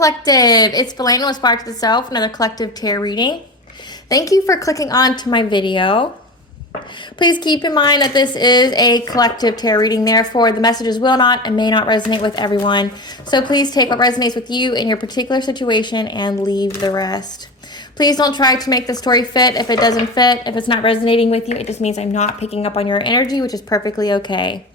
Collective. It's Belana with Aspiraltotheself, the Self, another collective tarot reading. Thank you for clicking on to my video. Please keep in mind that this is a collective tarot reading, therefore the messages will not and may not resonate with everyone. So please take what resonates with you in your particular situation and leave the rest. Please don't try to make the story fit if it doesn't fit. If it's not resonating with you, it just means I'm not picking up on your energy, which is perfectly okay.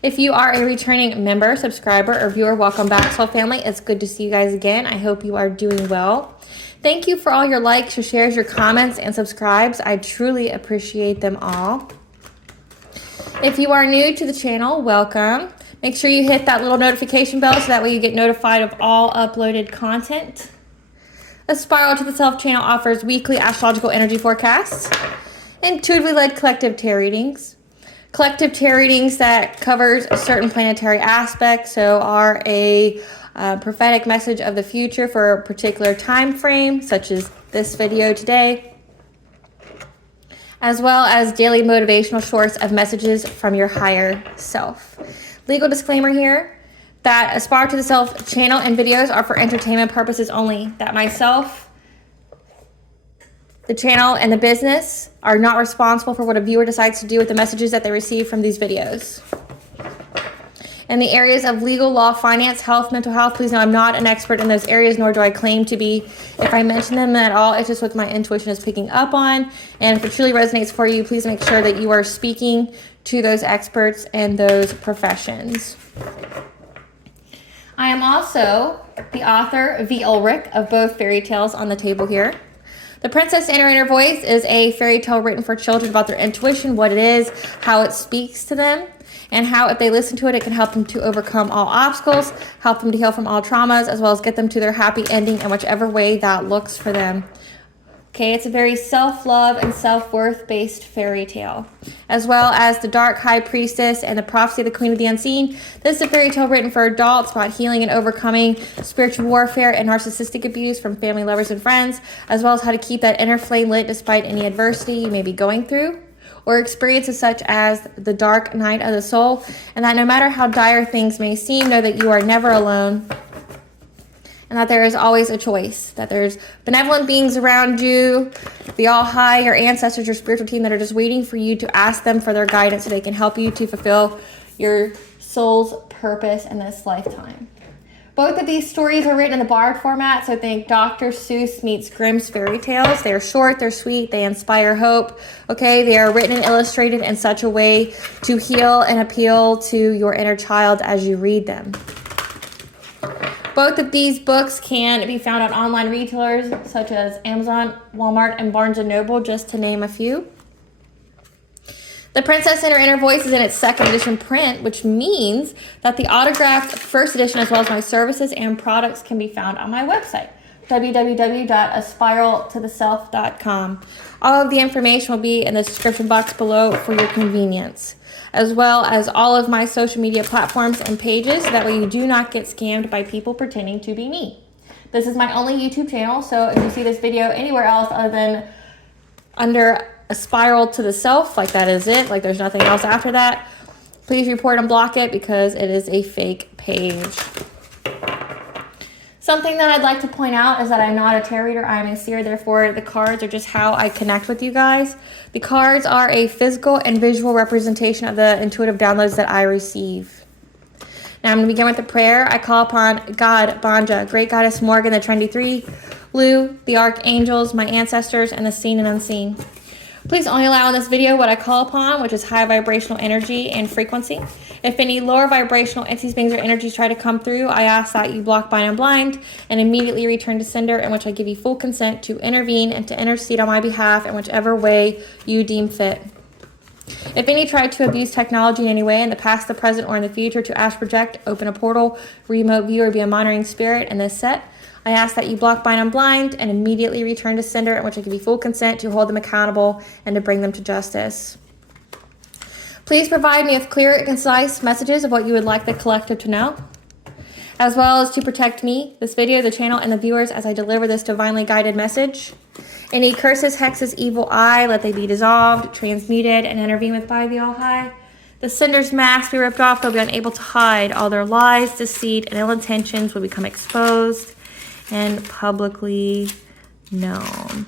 If you are a returning member, subscriber, or viewer, welcome back, Soul Family. It's good to see you guys again. I hope you are doing well. Thank you for all your likes, your shares, your comments, and subscribes. I truly appreciate them all. If you are new to the channel, welcome. Make sure you hit that little notification bell so that way you get notified of all uploaded content. The Spiral to the Self channel offers weekly astrological energy forecasts, intuitively led collective tarot readings, collective tarot readings that covers a certain planetary aspect, so are a prophetic message of the future for a particular time frame, such as this video today, as well as daily motivational shorts of messages from your higher self. Legal disclaimer here that Aspire to the Self channel and videos are for entertainment purposes only, that myself, the channel, and the business are not responsible for what a viewer decides to do with the messages that they receive from these videos. In the areas of legal, law, finance, health, mental health, please know I'm not an expert in those areas, nor do I claim to be. If I mention them at all, it's just what my intuition is picking up on. And if it truly resonates for you, please make sure that you are speaking to those experts and those professions. I am also the author, V. Ulrich, of both fairy tales on the table here. The Princess and Her Inner Voice is a fairy tale written for children about their intuition, what it is, how it speaks to them, and how if they listen to it, it can help them to overcome all obstacles, help them to heal from all traumas, as well as get them to their happy ending in whichever way that looks for them. Okay, it's a very self-love and self-worth based fairy tale. As well as The Dark High Priestess and The Prophecy of the Queen of the Unseen. This is a fairy tale written for adults about healing and overcoming spiritual warfare and narcissistic abuse from family, lovers, and friends, as well as how to keep that inner flame lit despite any adversity you may be going through, or experiences such as the dark night of the soul, and that no matter how dire things may seem, know that you are never alone, and that there is always a choice, that there's benevolent beings around you, the All-High, your ancestors, your spiritual team that are just waiting for you to ask them for their guidance so they can help you to fulfill your soul's purpose in this lifetime. Both of these stories are written in the barred format, so think Dr. Seuss meets Grimm's fairy tales. They are short, they're sweet, they inspire hope. Okay, they are written and illustrated in such a way to heal and appeal to your inner child as you read them. Both of these books can be found on online retailers such as Amazon, Walmart, and Barnes & Noble, just to name a few. The Princess and Her Inner Voice is in its second edition print, which means that the autographed first edition, as well as my services and products, can be found on my website, www.aspiraltotheself.com. All of the information will be in the description box below for your convenience, as well as all of my social media platforms and pages, so that way you do not get scammed by people pretending to be me. This is my only YouTube channel, so if you see this video anywhere else other than under A Spiral to the Self, like that is it, like there's nothing else after that, please report and block it because it is a fake page. Something that I'd like to point out is that I'm not a tarot reader, I'm a seer, therefore the cards are just how I connect with you guys. The cards are a physical and visual representation of the intuitive downloads that I receive. Now I'm going to begin with a prayer. I call upon God, Banja, Great Goddess Morgan, the Trendy Three, Lu, the Archangels, my ancestors, and the seen and unseen. Please only allow in this video what I call upon, which is high vibrational energy and frequency. If any lower vibrational entities, beings, or energies try to come through, I ask that you block, bind, and blind, and immediately return to sender, in which I give you full consent to intervene and to intercede on my behalf in whichever way you deem fit. If any try to abuse technology in any way in the past, the present, or in the future to ask, project, open a portal, remote view, or be a monitoring spirit in this set, I ask that you block, bind, and blind, and immediately return to sender, in which I give you full consent to hold them accountable and to bring them to justice. Please provide me with clear and concise messages of what you would like the collective to know, as well as to protect me, this video, the channel, and the viewers as I deliver this divinely guided message. Any curses, hexes, evil eye, let they be dissolved, transmuted, and intervened with by the All-High. The sender's mask be ripped off. They'll be unable to hide. All their lies, deceit, and ill intentions will become exposed. and publicly known.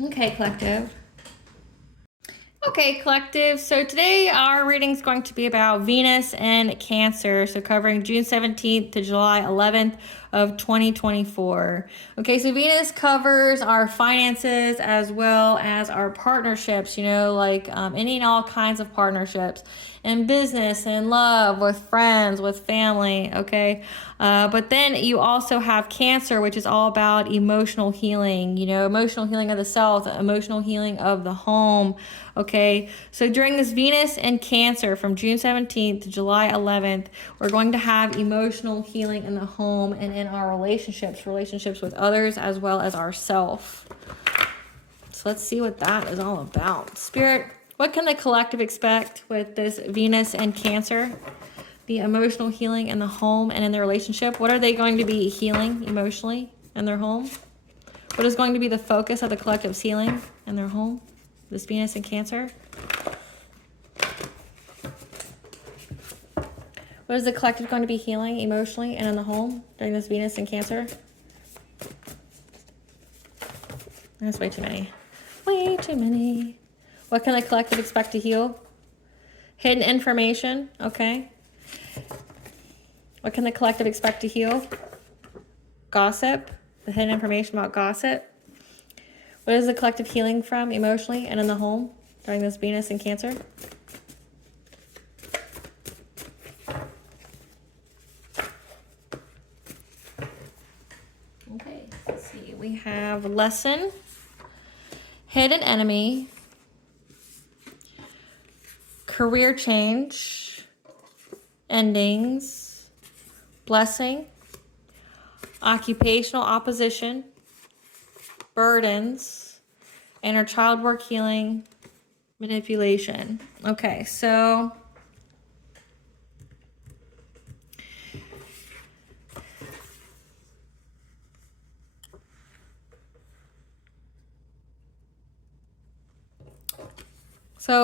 Okay, collective. Okay, collective. So today our reading is going to be about Venus and Cancer. So covering June 17th to July 11th of 2024. Okay, so Venus covers our finances as well as our partnerships, you know, like any and all kinds of partnerships in business and love, with friends, with family, okay? But then you also have Cancer, which is all about emotional healing, you know, emotional healing of the self, emotional healing of the home, okay? So during this Venus and Cancer from June 17th to July 11th, we're going to have emotional healing in the home and in our relationships with others as well as ourselves. So let's see what that is all about. Spirit, what can the collective expect with this Venus and Cancer? The emotional healing in the home and in their relationship. What are they going to be healing emotionally in their home? What is going to be the focus of the collective's healing in their home? This Venus and Cancer. What is the collective going to be healing emotionally and in the home during this Venus and Cancer? That's way too many. Way too many. What can the collective expect to heal? Hidden information, okay. What can the collective expect to heal? Gossip, the hidden information about gossip. What is the collective healing from emotionally and in the home during this Venus and Cancer? Okay, let's see. We have lesson, hidden enemy, career change, endings, blessing, occupational opposition, burdens, inner child work healing, manipulation. Okay, so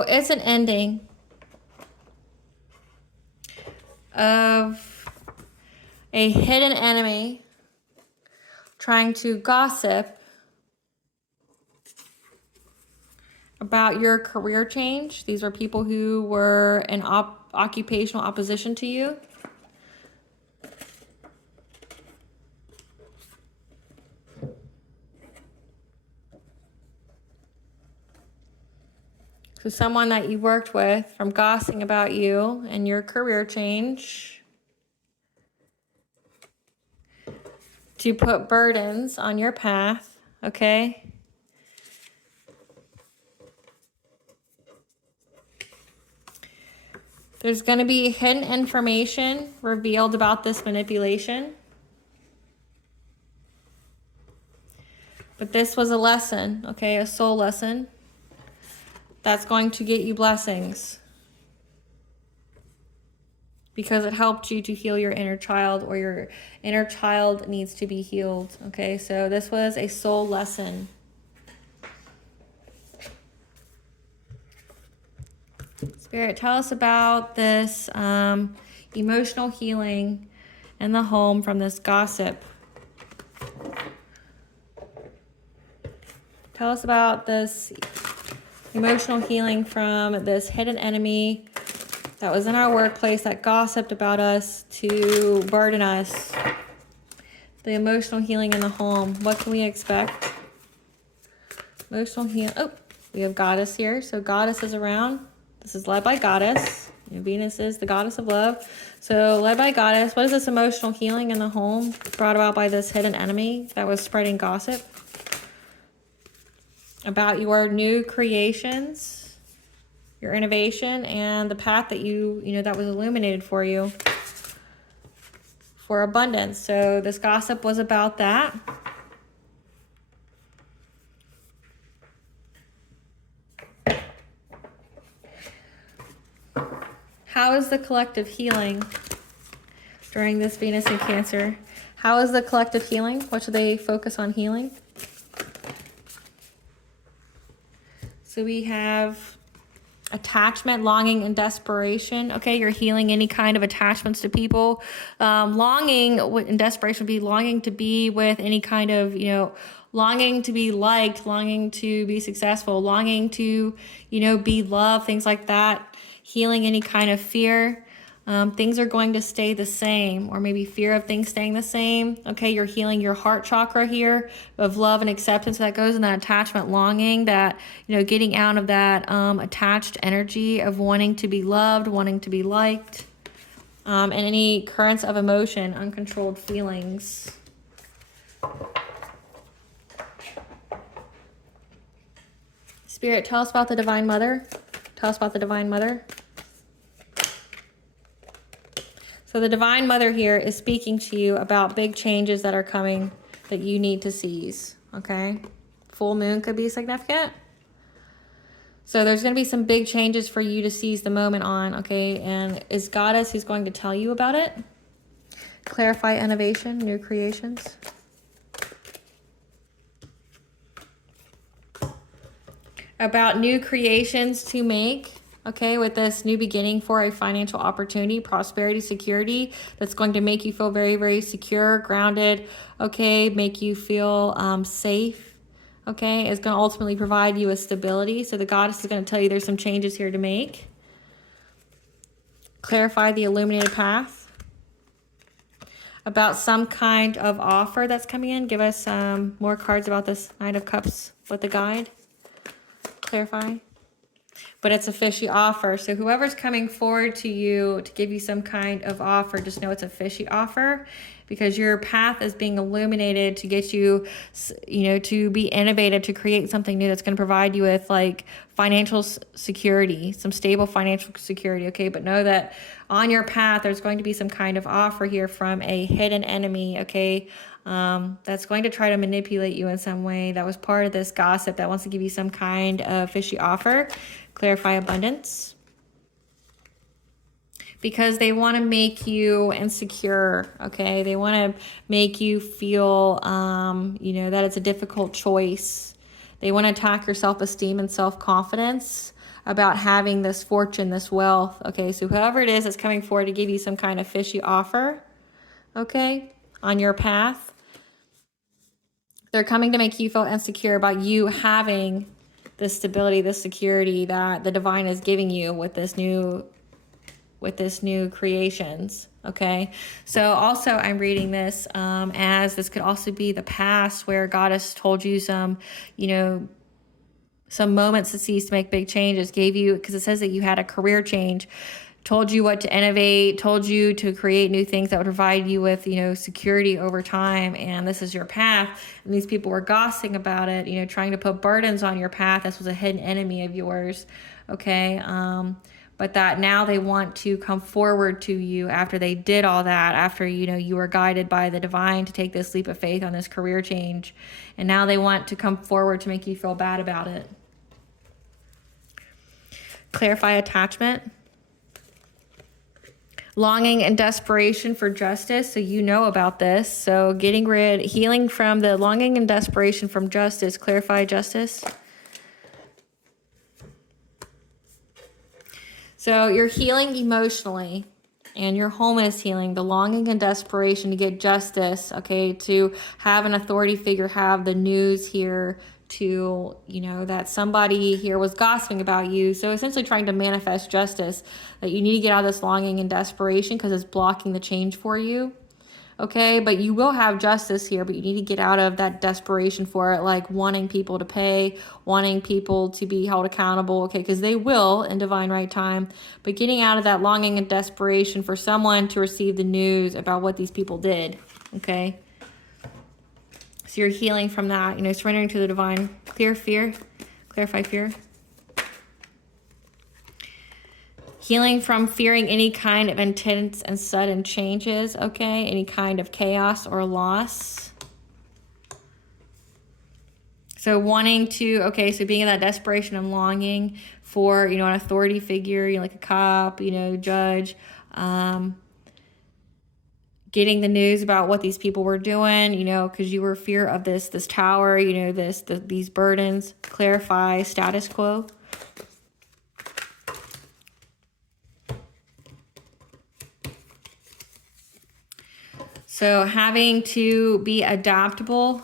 it's an ending of a hidden enemy trying to gossip about your career change. These are people who were in occupational opposition to you. So someone that you worked with from gossiping about you and your career change to put burdens on your path, okay? There's going to be hidden information revealed about this manipulation. But this was a lesson, okay? A soul lesson that's going to get you blessings because it helped you to heal your inner child, or your inner child needs to be healed, okay? So this was a soul lesson. Spirit, tell us about this emotional healing in the home from this gossip. Tell us about this emotional healing from this hidden enemy that was in our workplace that gossiped about us to burden us. The emotional healing in the home. What can we expect? Emotional healing. Oh, we have Goddess here. So Goddess is around. This is led by Goddess. Venus is the goddess of love. So led by Goddess, what is this emotional healing in the home brought about by this hidden enemy that was spreading gossip about your new creations, your innovation, and the path that that was illuminated for you for abundance? So this gossip was about that. How is the collective healing during this Venus and Cancer? How is the collective healing? What should they focus on healing? So we have attachment, longing, and desperation. Okay, you're healing any kind of attachments to people. Longing and desperation would be longing to be with any kind of, longing to be liked, longing to be successful, longing to, be loved, things like that. Healing any kind of fear. Things are going to stay the same, or maybe fear of things staying the same. Okay, you're healing your heart chakra here of love and acceptance that goes in that attachment, longing, that, getting out of that attached energy of wanting to be loved, wanting to be liked, and any currents of emotion, uncontrolled feelings. Spirit, tell us about the Divine Mother. Tell us about the Divine Mother. So the Divine Mother here is speaking to you about big changes that are coming that you need to seize, okay? Full moon could be significant. So there's going to be some big changes for you to seize the moment on, okay? And is Goddess who's going to tell you about it? Clarify innovation, new creations. About new creations to make. Okay, with this new beginning for a financial opportunity, prosperity, security, that's going to make you feel very, very secure, grounded, okay, make you feel safe, okay, is going to ultimately provide you with stability. So the Goddess is going to tell you there's some changes here to make. Clarify the illuminated path. About some kind of offer that's coming in. Give us more cards about this Knight of Cups with the guide. Clarify. But it's a fishy offer. So whoever's coming forward to you to give you some kind of offer, just know it's a fishy offer, because your path is being illuminated to get you, to be innovative, to create something new that's going to provide you with like financial security, some stable financial security. Okay, but know that on your path, there's going to be some kind of offer here from a hidden enemy. Okay. That's going to try to manipulate you in some way. That was part of this gossip that wants to give you some kind of fishy offer. Clarify abundance. Because they want to make you insecure, okay? They want to make you feel, that it's a difficult choice. They want to attack your self-esteem and self-confidence about having this fortune, this wealth, okay? So whoever it is that's coming forward to give you some kind of fishy offer, okay, on your path, they're coming to make you feel insecure about you having this stability, this security that the divine is giving you with this new creations. Okay, so also I'm reading this as this could also be the past where Goddess told you some moments to seize to make big changes, gave you, because it says that you had a career change, told you what to innovate, told you to create new things that would provide you with, security over time. And this is your path. And these people were gossiping about it, trying to put burdens on your path. This was a hidden enemy of yours. Okay. But that now they want to come forward to you after they did all that, after, you were guided by the divine to take this leap of faith on this career change. And now they want to come forward to make you feel bad about it. Clarify attachment. Longing and desperation for justice. So you know about this. So healing from the longing and desperation from justice. Clarify justice. So you're healing emotionally, and your home is healing. The longing and desperation to get justice, okay, to have an authority figure, have the news here, to, that somebody here was gossiping about you. So essentially trying to manifest justice, that you need to get out of this longing and desperation because it's blocking the change for you. Okay, but you will have justice here, but you need to get out of that desperation for it, like wanting people to pay, wanting people to be held accountable, okay, because they will in divine right time, but getting out of that longing and desperation for someone to receive the news about what these people did, okay? So you're healing from that, surrendering to the divine. Clear fear, clarify fear. Healing from fearing any kind of intense and sudden changes, okay? Any kind of chaos or loss. So wanting to, okay, so being in that desperation and longing for, an authority figure, like a cop, judge, getting the news about what these people were doing, because you were fear of this tower, these burdens. Clarify status quo. So having to be adaptable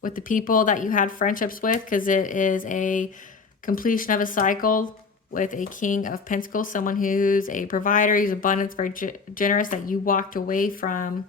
with the people that you had friendships with, because it is a completion of a cycle with a King of Pentacles, someone who's a provider, who's abundance, very generous, that you walked away from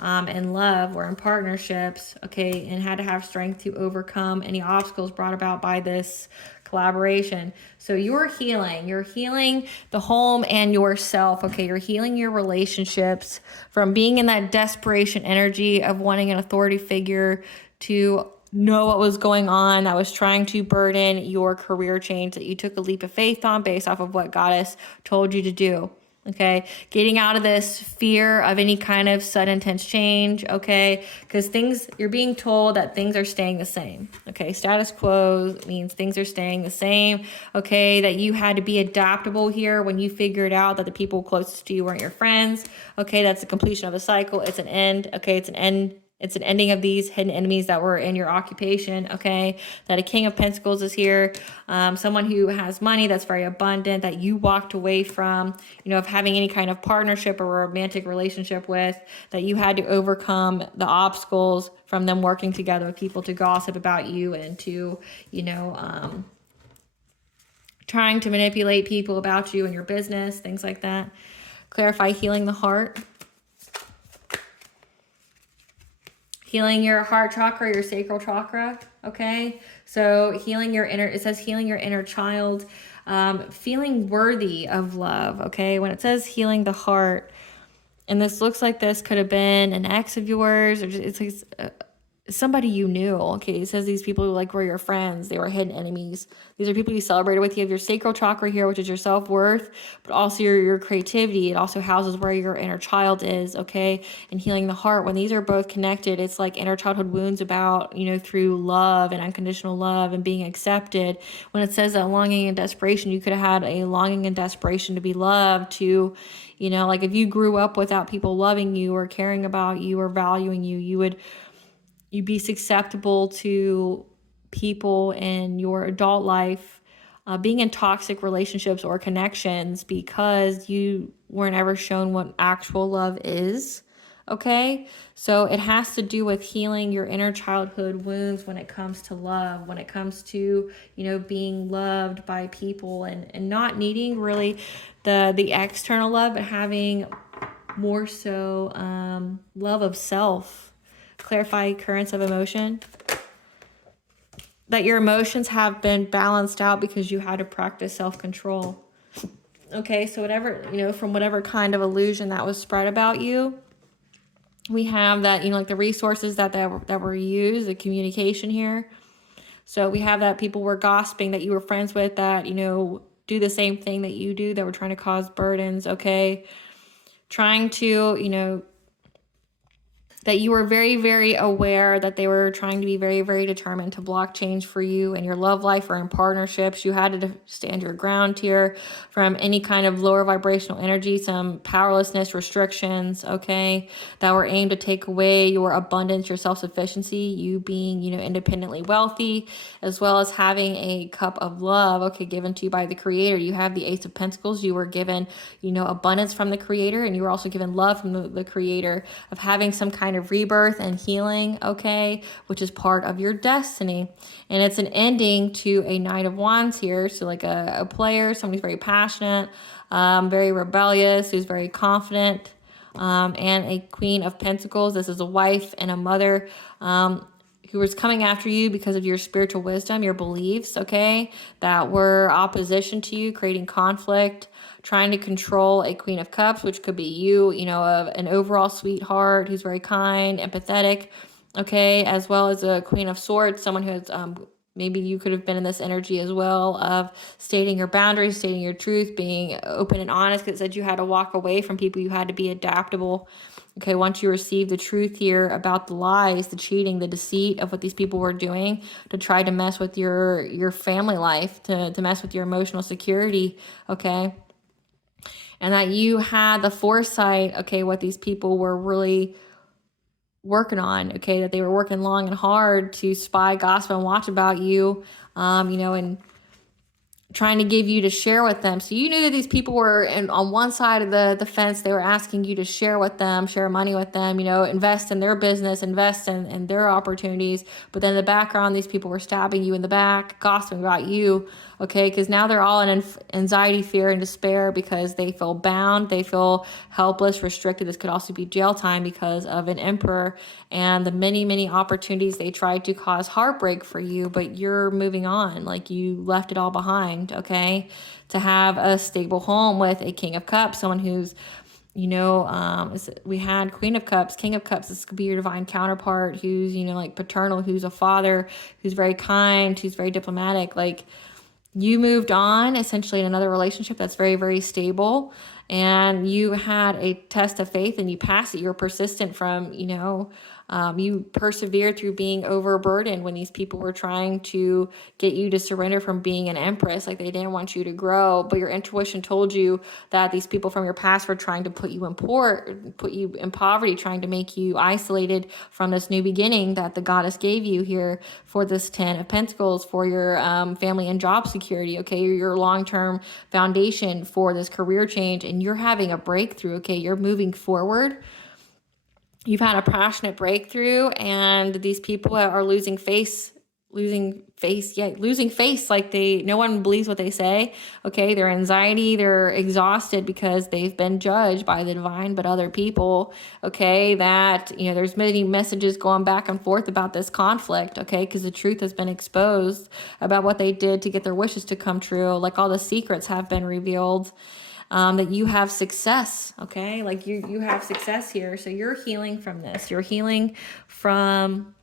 in love or in partnerships, okay, and had to have strength to overcome any obstacles brought about by this collaboration. So you're healing the home and yourself, okay? You're healing your relationships from being in that desperation energy of wanting an authority figure to know what was going on, that was trying to burden your career change that you took a leap of faith on based off of what Goddess told you to do. Okay, getting out of this fear of any kind of sudden intense change, okay, because you're being told that things are staying the same, okay, status quo means things are staying the same, okay, that you had to be adaptable here when you figured out that the people closest to you weren't your friends, okay, that's the completion of a cycle, it's an end, okay, it's an ending of these hidden enemies that were in your occupation, okay? That a King of Pentacles is here. Someone who has money that's very abundant that you walked away from, of having any kind of partnership or romantic relationship with, that you had to overcome the obstacles from them working together with people to gossip about you and to, trying to manipulate people about you and your business, things like that. Clarify healing the heart. Healing your heart chakra, your sacral chakra, okay? So healing your it says healing your inner child, feeling worthy of love, okay? When it says healing the heart, and this looks like this could have been an ex of yours, or it's like somebody you knew, okay? It says these people who were your friends, they were hidden enemies. These are people you celebrated with. You have your sacral chakra here, which is your self-worth, but also your creativity. It also houses where your inner child is, okay? And healing the heart. When these are both connected, it's like inner childhood wounds about, through love and unconditional love and being accepted. When it says that longing and desperation, you could have had a longing and desperation to be loved, to, if you grew up without people loving you or caring about you or valuing you, you'd be susceptible to people in your adult life being in toxic relationships or connections because you weren't ever shown what actual love is, okay? So it has to do with healing your inner childhood wounds when it comes to love, when it comes to, being loved by people and not needing really the external love, but having more so love of self. Clarify currents of emotion. That your emotions have been balanced out because you had to practice self-control. Okay, so whatever, from whatever kind of illusion that was spread about you, we have that, the resources that were used, the communication here. So we have that people were gossiping that you were friends with that, do the same thing that you do, that were trying to cause burdens, okay? Trying to, that you were very, very aware that they were trying to be very, very determined to block change for you in your love life or in partnerships. You had to stand your ground here from any kind of lower vibrational energy, some powerlessness, restrictions, okay, that were aimed to take away your abundance, your self-sufficiency, you being, independently wealthy, as well as having a cup of love, okay, given to you by the Creator. You have the Ace of Pentacles. You were given, abundance from the Creator, and you were also given love from the Creator, of having some kind of rebirth and healing, okay, which is part of your destiny. And it's an ending to a Knight of Wands here. So like a player, somebody who's very passionate, very rebellious, who's very confident, and a Queen of Pentacles. This is a wife and a mother, who was coming after you because of your spiritual wisdom, your beliefs, okay, that were opposition to you, creating conflict, trying to control a Queen of Cups, which could be you, an overall sweetheart who's very kind, empathetic, okay, as well as a Queen of Swords, someone who has, maybe you could have been in this energy as well, of stating your boundaries, stating your truth, being open and honest, because it said you had to walk away from people, you had to be adaptable. Okay, once you receive the truth here about the lies, the cheating, the deceit of what these people were doing to try to mess with your family life, to mess with your emotional security, okay? And that you had the foresight, okay, what these people were really working on, okay, that they were working long and hard to spy, gossip, and watch about you, and trying to give you to share with them. So you knew that these people were on one side of the fence. They were asking you to share with them, share money with them, invest in their business, invest in their opportunities. But then in the background, these people were stabbing you in the back, gossiping about you. Okay, because now they're all in anxiety, fear, and despair because they feel bound, they feel helpless, restricted. This could also be jail time because of an emperor and the many, many opportunities they tried to cause heartbreak for you, but you're moving on, like you left it all behind, okay? To have a stable home with a King of Cups, someone who's we had Queen of Cups, King of Cups. This could be your divine counterpart who's, like paternal, who's a father, who's very kind, who's very diplomatic. Like, you moved on essentially in another relationship that's very, very stable, and you had a test of faith and you passed it. You're persistent from, you persevered through being overburdened when these people were trying to get you to surrender from being an empress. Like, they didn't want you to grow, but your intuition told you that these people from your past were trying to put you in poverty, trying to make you isolated from this new beginning that the goddess gave you here for this 10 of Pentacles, for your family and job security, okay? Your long-term foundation for this career change, and you're having a breakthrough, okay? You're moving forward. You've had a passionate breakthrough, and these people are losing face. Like, no one believes what they say. Okay. Their anxiety, they're exhausted because they've been judged by the divine, but other people. Okay. That, there's many messages going back and forth about this conflict. Okay. Because the truth has been exposed about what they did to get their wishes to come true. Like, all the secrets have been revealed. That you have success, okay? Like, you have success here. So you're healing from this. You're healing from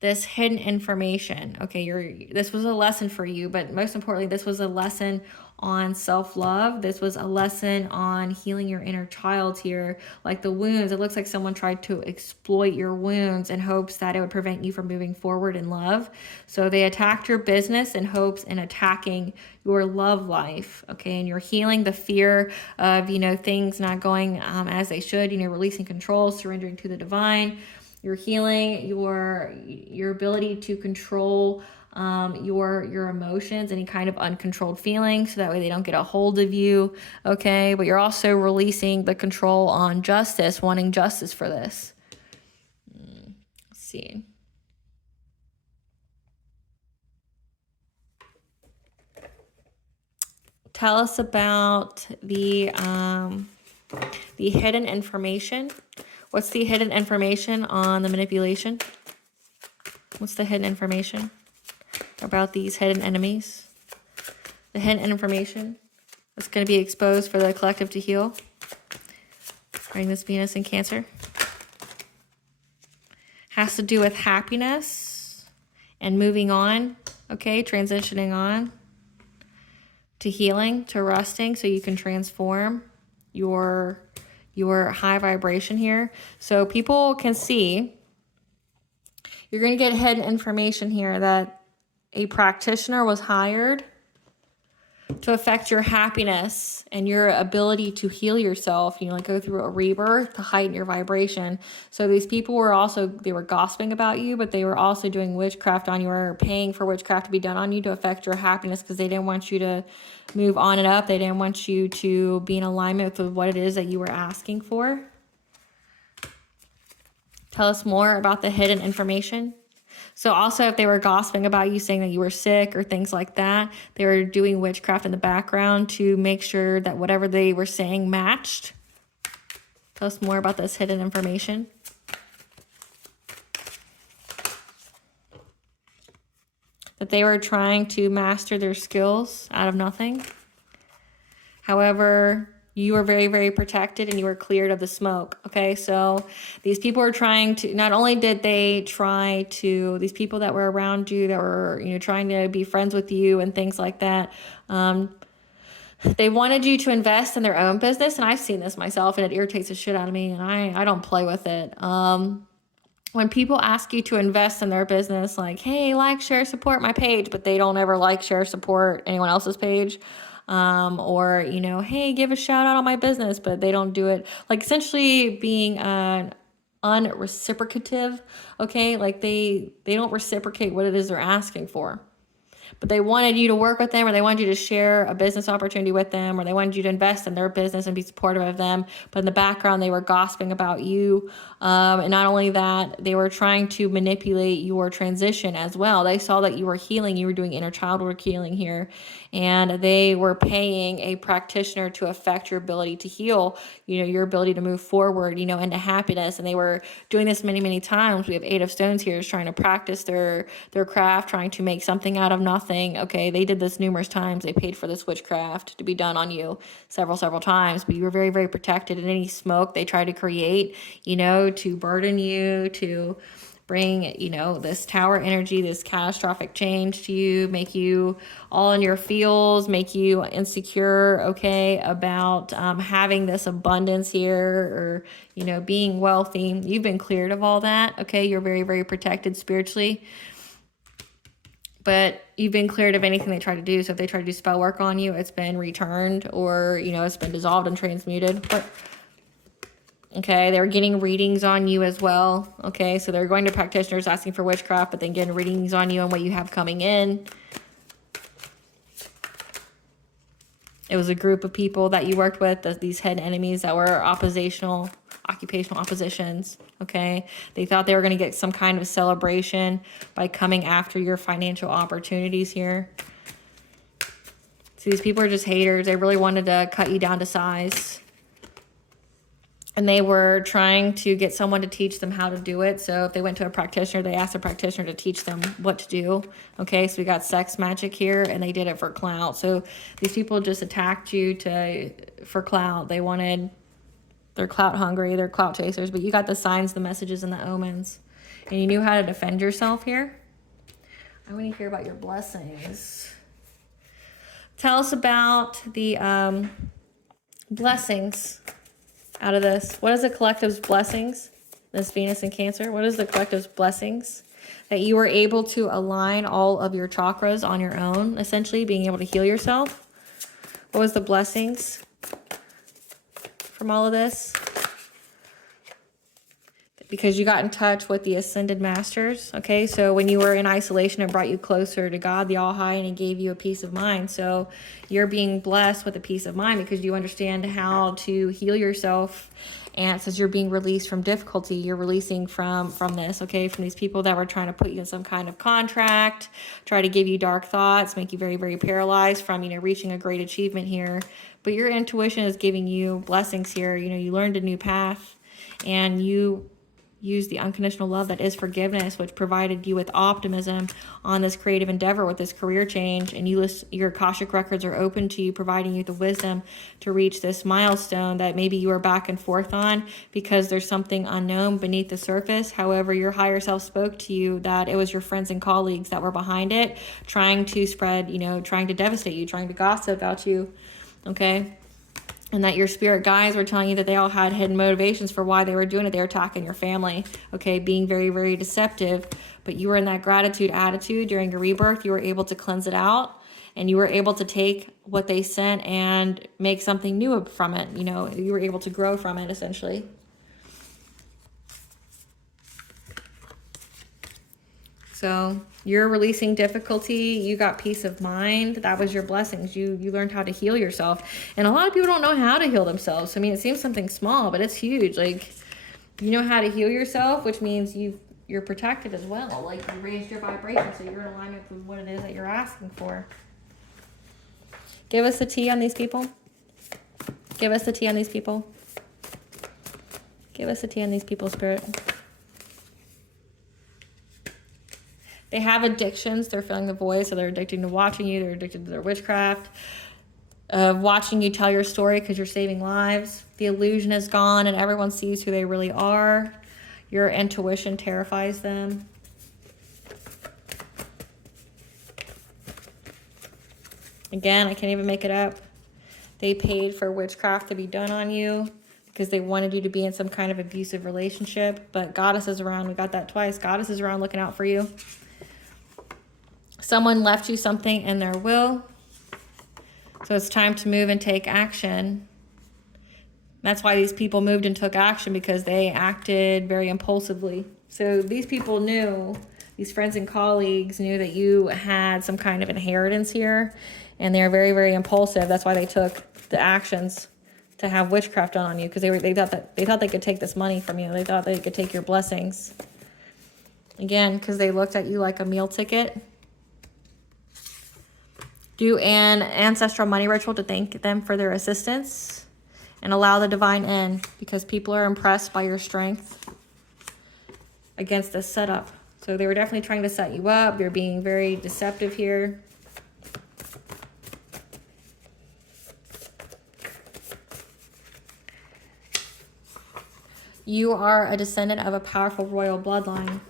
this hidden information, okay? This was a lesson for you, but most importantly, this was a lesson on self-love. This was a lesson on healing your inner child here. Like the wounds, it looks like someone tried to exploit your wounds in hopes that it would prevent you from moving forward in love. So they attacked your business in hopes in attacking your love life, okay? And you're healing the fear of, things not going as they should, releasing control, surrendering to the divine. You're healing your ability to control your emotions, any kind of uncontrolled feelings, so that way they don't get a hold of you, okay? But you're also releasing the control on justice, wanting justice for this. Let's see. Tell us about the hidden information. What's the hidden information on the manipulation? What's the hidden information about these hidden enemies? The hidden information that's going to be exposed for the collective to heal. Bring this Venus in Cancer. Has to do with happiness and moving on, okay? Transitioning on to healing, to resting, so you can transform your high vibration here. So people can see, you're going to get hidden information here that a practitioner was hired to affect your happiness and your ability to heal yourself, go through a rebirth to heighten your vibration. So these people they were gossiping about you, but they were also doing witchcraft on you, or paying for witchcraft to be done on you to affect your happiness, because they didn't want you to move on and up. They didn't want you to be in alignment with what it is that you were asking for. Tell us more about the hidden information. So also, if they were gossiping about you, saying that you were sick or things like that, they were doing witchcraft in the background to make sure that whatever they were saying matched. Tell us more about this hidden information. That they were trying to master their skills out of nothing. However, you were very, very protected and you were cleared of the smoke. Okay, so these people were trying to, not only did they try to, these people that were around you that were, trying to be friends with you and things like that, they wanted you to invest in their own business. And I've seen this myself, and it irritates the shit out of me, and I don't play with it. When people ask you to invest in their business, like, hey, like, share, support my page, but they don't ever like, share, support anyone else's page. Or, hey, give a shout out on my business, but they don't do it. Like, essentially being unreciprocative, okay? Like, they don't reciprocate what it is they're asking for. but they wanted you to work with them, or they wanted you to share a business opportunity with them, or they wanted you to invest in their business and be supportive of them. But in the background, they were gossiping about you. And not only that, they were trying to manipulate your transition as well. They saw that you were healing, you were doing inner child work healing here, and they were paying a practitioner to affect your ability to heal, your ability to move forward, into happiness. And they were doing this many, many times. We have 8 of Stones here, is trying to practice their craft, trying to make something out of nothing. Okay, they did this numerous times. They paid for this witchcraft to be done on you several times, but you were very, very protected. And any smoke they tried to create, to burden you, to bring, this tower energy, this catastrophic change to you, make you all in your feels, make you insecure, okay, about having this abundance here, or, being wealthy. You've been cleared of all that, okay? You're very, very protected spiritually, but you've been cleared of anything they try to do. So if they try to do spell work on you, it's been returned, or, it's been dissolved and transmuted. But okay, they're getting readings on you as well. Okay, so they're going to practitioners asking for witchcraft, but then getting readings on you and what you have coming in. It was a group of people that you worked with, these hidden enemies that were occupational oppositions. Okay, they thought they were going to get some kind of celebration by coming after your financial opportunities here. So these people are just haters. They really wanted to cut you down to size. And they were trying to get someone to teach them how to do it. So if they went to a practitioner, they asked a practitioner to teach them what to do. Okay, so we got sex magic here, and they did it for clout. So these people just attacked you for clout. They're clout hungry, they're clout chasers, but you got the signs, the messages, and the omens. And you knew how to defend yourself here. I want to hear about your blessings. Tell us about the blessings out of this. What is the collective's blessings? This Venus and Cancer. What is the collective's blessings? That you were able to align all of your chakras on your own, essentially being able to heal yourself. What was the blessings from all of this? Because you got in touch with the Ascended Masters. Okay, so when you were in isolation, it brought you closer to God, the All High, and it gave you a peace of mind. So you're being blessed with a peace of mind because you understand how to heal yourself. And it says you're being released from difficulty. You're releasing from this, okay, from these people that were trying to put you in some kind of contract, try to give you dark thoughts, make you very, very paralyzed from, reaching a great achievement here. But your intuition is giving you blessings here. You learned a new path, and you use the unconditional love that is forgiveness, which provided you with optimism on this creative endeavor with this career change. And your Akashic records are open to you, providing you the wisdom to reach this milestone that maybe you are back and forth on because there's something unknown beneath the surface. However, your higher self spoke to you that it was your friends and colleagues that were behind it, trying to spread, trying to devastate you, trying to gossip about you, okay? And that your spirit guides were telling you that they all had hidden motivations for why they were doing it. They were attacking your family, okay, being very, very deceptive. But you were in that gratitude attitude during your rebirth. You were able to cleanse it out, and you were able to take what they sent and make something new from it. You were able to grow from it, essentially. So you're releasing difficulty. You got peace of mind. That was your blessings. You learned how to heal yourself. And a lot of people don't know how to heal themselves. It seems something small, but it's huge. You know how to heal yourself, which means you're protected as well. You raised your vibration, so you're in alignment with what it is that you're asking for. Give us the tea on these people. Give us the tea on these people. Give us the tea on these people, Spirit. They have addictions. They're filling the void, so they're addicted to watching you. They're addicted to their witchcraft, of watching you tell your story because you're saving lives. The illusion is gone, and everyone sees who they really are. Your intuition terrifies them. Again, I can't even make it up. They paid for witchcraft to be done on you because they wanted you to be in some kind of abusive relationship. But Goddess is around. We got that twice. Goddess is around looking out for you. Someone left you something in their will. So it's time to move and take action. That's why these people moved and took action, because they acted very impulsively. So these people knew these friends and colleagues knew that you had some kind of inheritance here, and they're very, very impulsive. That's why they took the actions to have witchcraft done on you, because they thought they could take this money from you. They thought they could take your blessings. Again, because they looked at you like a meal ticket. Do an ancestral money ritual to thank them for their assistance, and allow the divine in, because people are impressed by your strength against this setup. So they were definitely trying to set you up. They're being very deceptive here. You are a descendant of a powerful royal bloodline.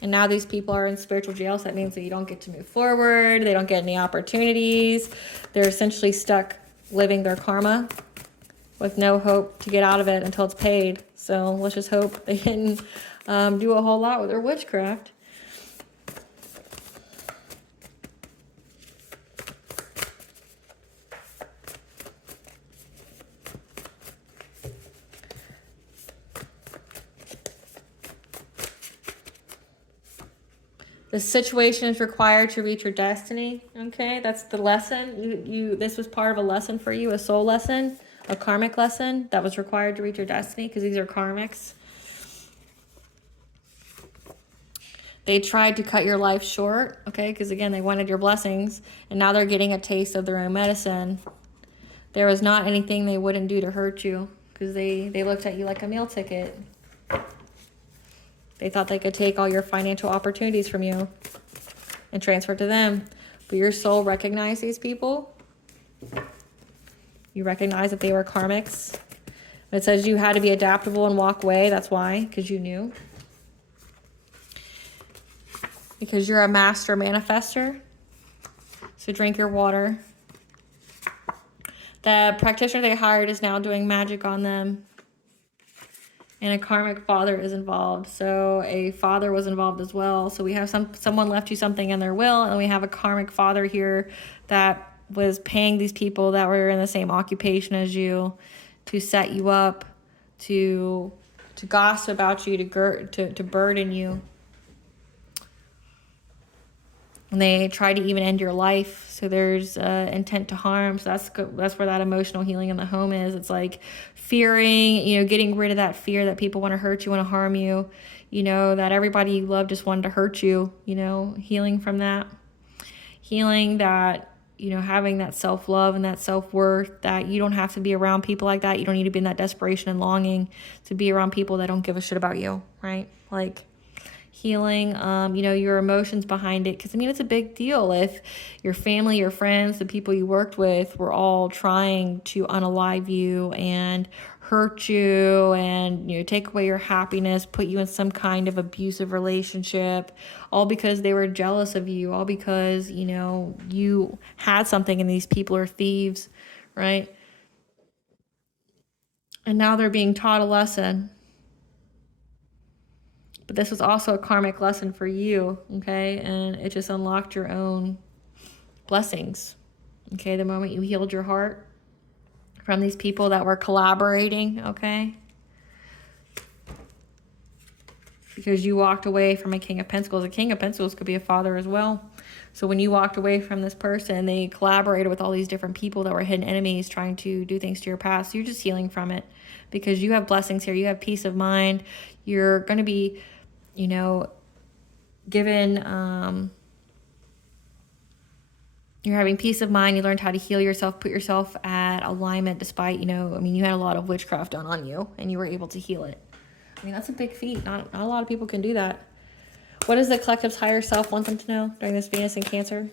And now these people are in spiritual jail, so that means that you don't get to move forward. They don't get any opportunities. They're essentially stuck living their karma with no hope to get out of it until it's paid. So let's just hope they didn't do a whole lot with their witchcraft. The situation is required to reach your destiny. Okay, that's the lesson. This was part of a lesson for you, a soul lesson, a karmic lesson that was required to reach your destiny, because these are karmics. They tried to cut your life short, okay, because again, they wanted your blessings, and now they're getting a taste of their own medicine. There was not anything they wouldn't do to hurt you, because they looked at you like a meal ticket. They thought they could take all your financial opportunities from you and transfer to them. But your soul recognized these people. You recognize that they were karmics. It says you had to be adaptable and walk away. That's why, because you knew. Because you're a master manifester. So drink your water. The practitioner they hired is now doing magic on them. And a karmic father is involved. So a father was involved as well. So we have someone left you something in their will, and we have a karmic father here that was paying these people that were in the same occupation as you to set you up, to gossip about you, to burden you. And they try to even end your life. So there's intent to harm. So that's where that emotional healing in the home is. It's like fearing, getting rid of that fear that people want to hurt you, want to harm you, that everybody you love just wanted to hurt you, healing from that. Healing that, having that self-love and that self-worth, that you don't have to be around people like that. You don't need to be in that desperation and longing to be around people that don't give a shit about you, right? Like, healing, your emotions behind it. Because, it's a big deal if your family, your friends, the people you worked with were all trying to unalive you and hurt you and, take away your happiness, put you in some kind of abusive relationship, all because they were jealous of you, all because, you had something and these people are thieves, right? And now they're being taught a lesson. But this was also a karmic lesson for you, okay? And it just unlocked your own blessings, okay? The moment you healed your heart from these people that were collaborating, okay? Because you walked away from a King of Pentacles. A King of Pentacles could be a father as well. So when you walked away from this person, they collaborated with all these different people that were hidden enemies trying to do things to your past. You're just healing from it because you have blessings here. You have peace of mind. You're going to be, given, you're having peace of mind. You learned how to heal yourself, put yourself at alignment despite, you had a lot of witchcraft done on you and you were able to heal it. That's a big feat. Not a lot of people can do that. What does the collective's higher self want them to know during this Venus in Cancer?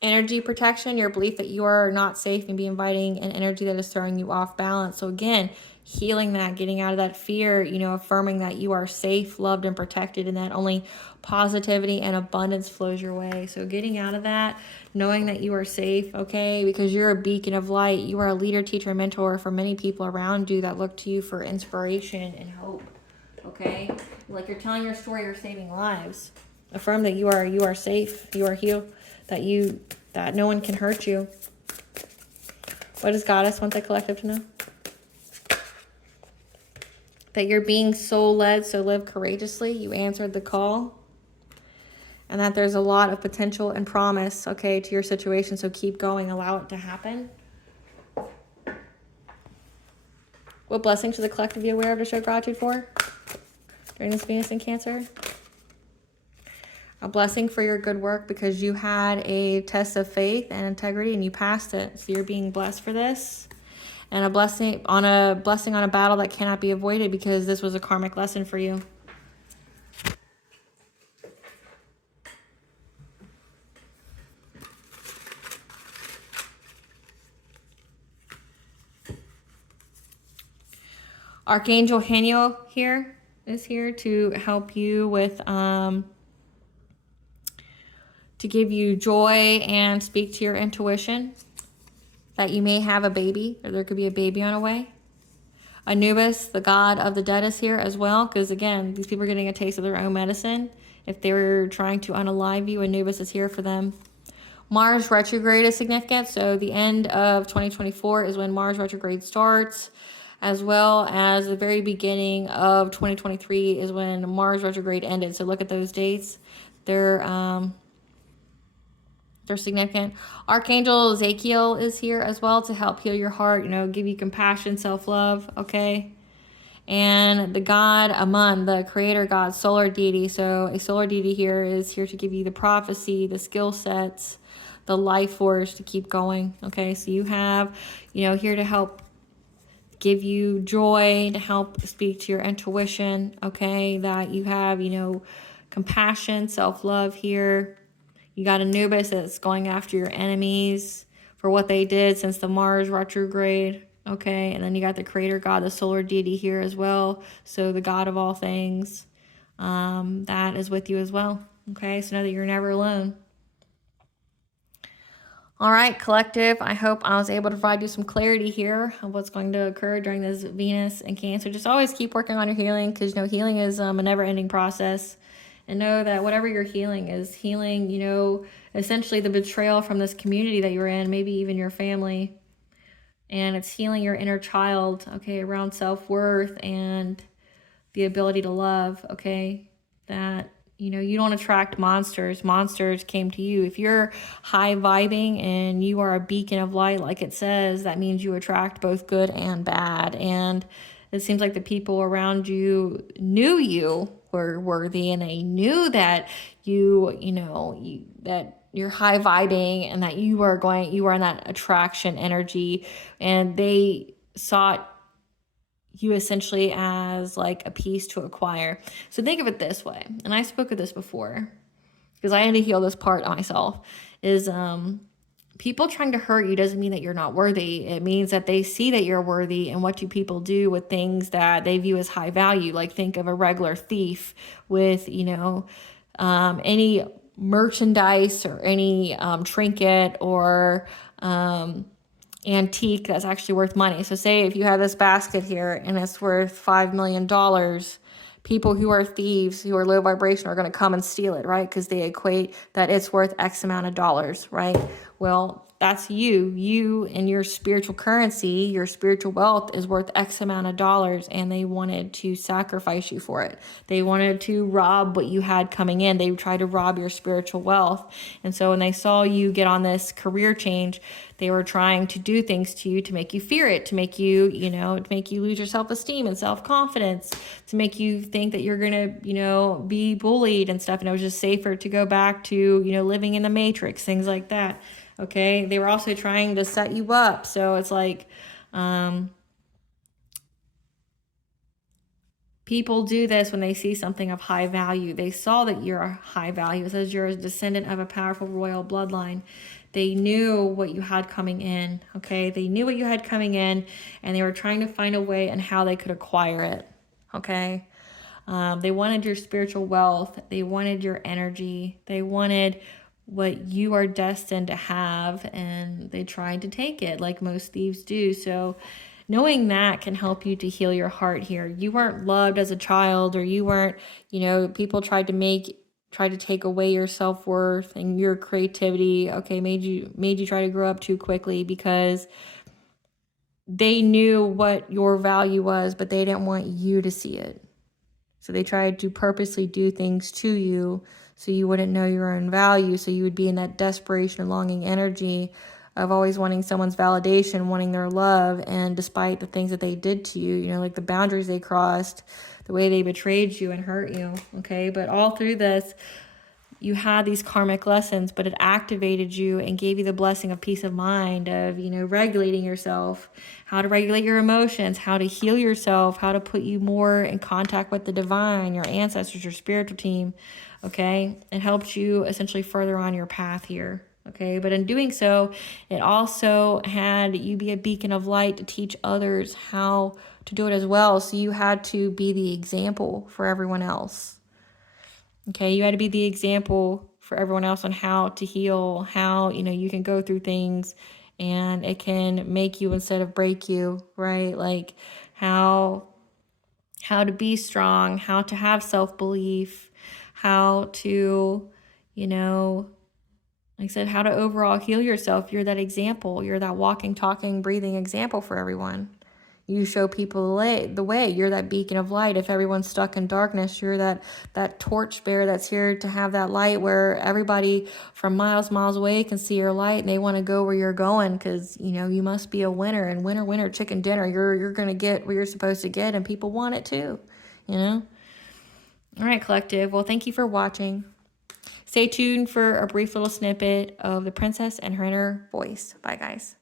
Energy protection, your belief that you are not safe and be inviting an energy that is throwing you off balance. So again, healing that, getting out of that fear, affirming that you are safe, loved, and protected, and that only positivity and abundance flows your way. So getting out of that, knowing that you are safe, okay, because you're a beacon of light. You are a leader, teacher, and mentor for many people around you that look to you for inspiration and hope, okay? Like you're telling your story, you're saving lives. Affirm that you are safe, you are healed. that no one can hurt you. What does Goddess want the collective to know? That you're being soul-led, so live courageously. You answered the call. And that there's a lot of potential and promise, okay, to your situation. So keep going. Allow it to happen. What blessing should the collective be aware of to show gratitude for during this Venus in Cancer? A blessing for your good work because you had a test of faith and integrity and you passed it. So you're being blessed for this. And a blessing on a battle that cannot be avoided because this was a karmic lesson for you. Archangel Haniel is here to help you with, to give you joy and speak to your intuition that you may have a baby, or there could be a baby on the way. Anubis, the god of the dead, is here as well, because again, these people are getting a taste of their own medicine. If they were trying to unalive you, Anubis is here for them. Mars retrograde is significant, so the end of 2024 is when Mars retrograde starts, as well as the very beginning of 2023 is when Mars retrograde ended. So look at those dates. They're significant. Archangel Ezekiel is here as well to help heal your heart, give you compassion, self-love, okay? And the god Amun, the creator god, solar deity. So a solar deity here is here to give you the prophecy, the skill sets, the life force to keep going, okay? So you have, here to help give you joy, to help speak to your intuition, okay? That you have, compassion, self-love here. You got Anubis that's going after your enemies for what they did since the Mars retrograde, okay? And then you got the creator god, the solar deity here as well. So the god of all things, that is with you as well, okay? So know that you're never alone. All right, collective, I hope I was able to provide you some clarity here of what's going to occur during this Venus and Cancer. Just always keep working on your healing because, healing is a never-ending process. And know that whatever you're healing is healing, essentially the betrayal from this community that you're in, maybe even your family. And it's healing your inner child, okay, around self-worth and the ability to love, okay? That, you don't attract monsters. Monsters came to you. If you're high vibing and you are a beacon of light, like it says, that means you attract both good and bad. And it seems like the people around you knew you were worthy and they knew that that you're high vibing and that you are in that attraction energy, and they sought you essentially as like a piece to acquire. So think of it this way, and I spoke of this before because I had to heal this part myself, is people trying to hurt you doesn't mean that you're not worthy. It means that they see that you're worthy, and what do people do with things that they view as high value? Like think of a regular thief with, any merchandise or any trinket or antique that's actually worth money. So say if you have this basket here and it's worth $5 million, people who are thieves, who are low vibration, are going to come and steal it, right? Because they equate that it's worth X amount of dollars, right? Well, that's you and your spiritual currency, your spiritual wealth is worth X amount of dollars, and they wanted to sacrifice you for it. They wanted to rob what you had coming in. They tried to rob your spiritual wealth. And so when they saw you get on this career change, they were trying to do things to you to make you fear it, to make you, to make you lose your self-esteem and self-confidence, to make you think that you're going to, be bullied and stuff. And it was just safer to go back to, living in the matrix, things like that. Okay. They were also trying to set you up. So it's like, people do this when they see something of high value. They saw that you're a high value. It says you're a descendant of a powerful royal bloodline. They knew what you had coming in, okay? They knew what you had coming in, and they were trying to find a way and how they could acquire it, okay? They wanted your spiritual wealth. They wanted your energy. They wanted what you are destined to have, and they tried to take it like most thieves do. So knowing that can help you to heal your heart here. You weren't loved as a child, or you weren't, people tried to make tried to take away your self-worth and your creativity. Okay, made you try to grow up too quickly because they knew what your value was, but they didn't want you to see it. So they tried to purposely do things to you so you wouldn't know your own value. So you would be in that desperation and longing energy of always wanting someone's validation, wanting their love. And despite the things that they did to you, you know, like the boundaries they crossed, the way they betrayed you and hurt you. Okay. But all through this, you had these karmic lessons, but it activated you and gave you the blessing of peace of mind, of, you know, regulating yourself, how to regulate your emotions, how to heal yourself, how to put you more in contact with the divine, your ancestors, your spiritual team. Okay. It helped you essentially further on your path here. Okay. But in doing so, it also had you be a beacon of light to teach others how to do it as well. So you had to be the example for everyone else. Okay, you had to be the example for everyone else on how to heal, how, you know, you can go through things and it can make you instead of break you, right? Like how to be strong, how to have self-belief, how to, you know, like I said, how to overall heal yourself. You're that example. You're that walking, talking, breathing example for everyone. You show people the way. You're that beacon of light. If everyone's stuck in darkness, you're that torch bearer that's here to have that light where everybody from miles away can see your light and they want to go where you're going because, you know, you must be a winner. And winner, chicken dinner. You're going to get what you're supposed to get and people want it too, you know? All right, collective. Well, thank you for watching. Stay tuned for a brief little snippet of the princess and her inner voice. Bye, guys.